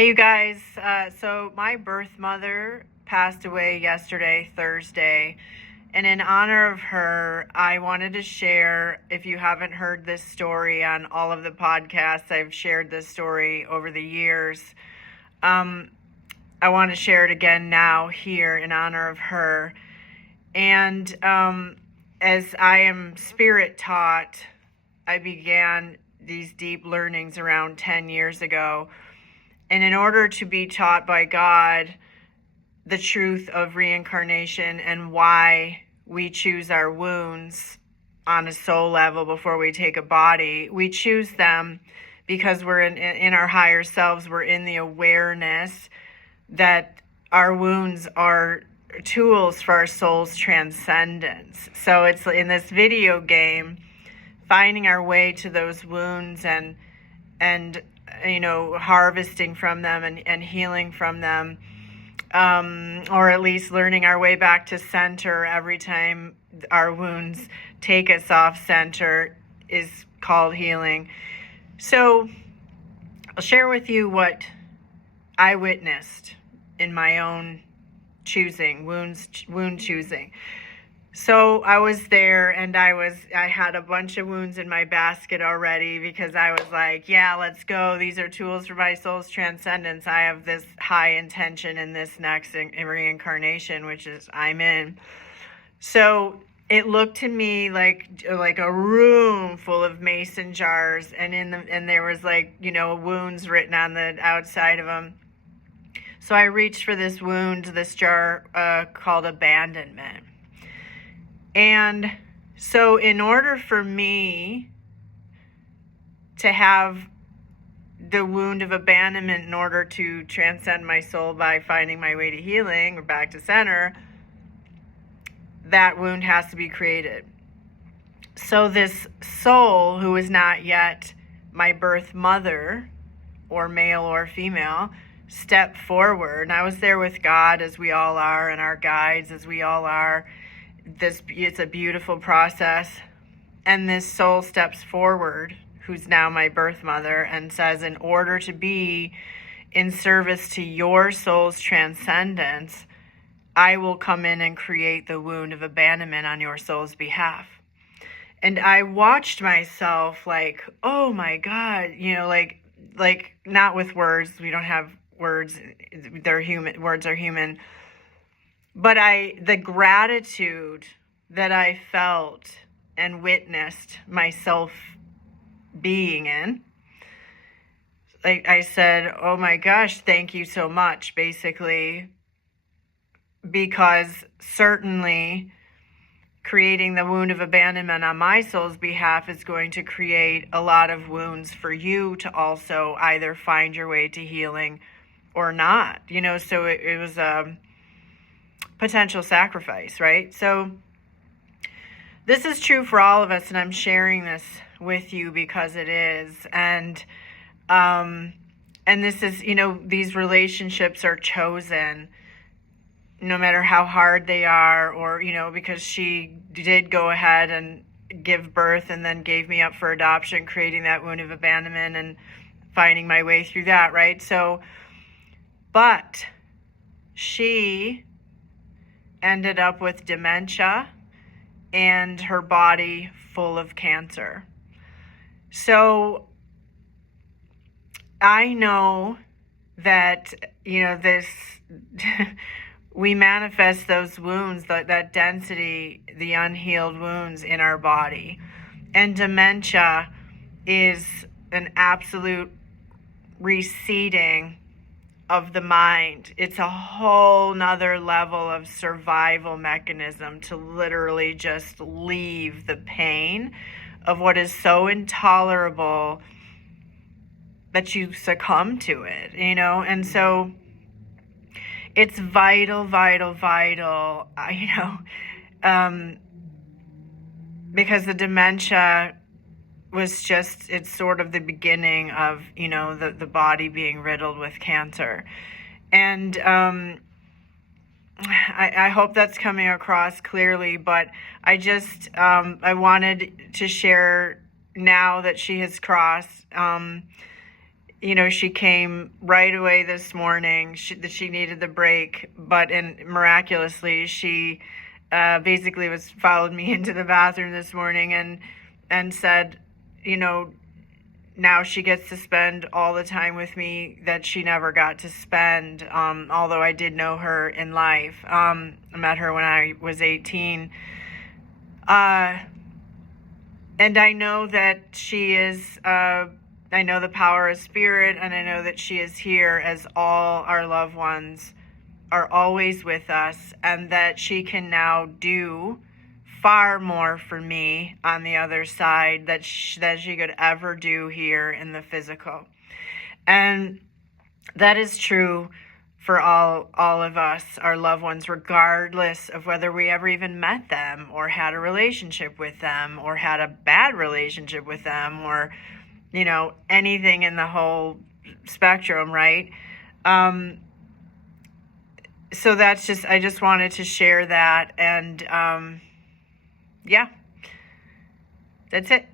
Hey, you guys. So my birth mother passed away yesterday, Thursday. And in honor of her, I wanted to share, if you haven't heard this story on all of the podcasts, I've shared this story over the years. I want to share it again now here in honor of her. And as I am spirit taught, I began these deep learnings around 10 years ago. And in order to be taught by God the truth of reincarnation and why we choose our wounds on a soul level before we take a body, we choose them because we're in our higher selves. We're in the awareness that our wounds are tools for our soul's transcendence. So it's in this video game, finding our way to those wounds and harvesting from them and healing from them, or at least learning our way back to center every time our wounds take us off center is called healing. So I'll share with you what I witnessed in my own choosing, wound choosing. So I was there, and I had a bunch of wounds in my basket already because I was like, yeah, let's go. These are tools for my soul's transcendence. I have this high intention in this next reincarnation, which is I'm in. So it looked to me like a room full of mason jars, and there was wounds written on the outside of them. So I reached for this jar called Abandonment. And so in order for me to have the wound of abandonment, in order to transcend my soul by finding my way to healing or back to center, that wound has to be created. So this soul, who is not yet my birth mother, or male or female, stepped forward. And I was there with God, as we all are, and our guides, as we all are. It's a beautiful process. And this soul steps forward, who's now my birth mother, and says, in order to be in service to your soul's transcendence, I will come in and create the wound of abandonment on your soul's behalf. And I watched myself like, oh my God, like not with words. We don't have words. They're human. Words are human. But the gratitude that I felt and witnessed myself being in, like I said, oh my gosh, thank you so much, basically, because certainly creating the wound of abandonment on my soul's behalf is going to create a lot of wounds for you to also either find your way to healing or not, so it was a potential sacrifice, right? So this is true for all of us, and I'm sharing this with you because it is. And this is, these relationships are chosen no matter how hard they are, or, because she did go ahead and give birth and then gave me up for adoption, creating that wound of abandonment and finding my way through that, right? So, but she ended up with dementia and her body full of cancer. So I know that, this, we manifest those wounds, that density, the unhealed wounds in our body. And dementia is an absolute receding of the mind. It's a whole nother level of survival mechanism to literally just leave the pain of what is so intolerable that you succumb to it, and so it's vital, because the dementia was just, it's sort of the beginning of, the body being riddled with cancer. And I hope that's coming across clearly, but I just, I wanted to share now that she has crossed, she came right away this morning. That she needed the break, but miraculously, she basically followed me into the bathroom this morning and said, now she gets to spend all the time with me that she never got to spend. Although I did know her in life, I met her when I was 18. And I know that she is, I know the power of spirit, and I know that she is here as all our loved ones are always with us, and that she can now do far more for me on the other side that she could ever do here in the physical. And that is true for all of us, our loved ones, regardless of whether we ever even met them or had a relationship with them or had a bad relationship with them or, anything in the whole spectrum, right? So that's I just wanted to share that. And yeah, that's it.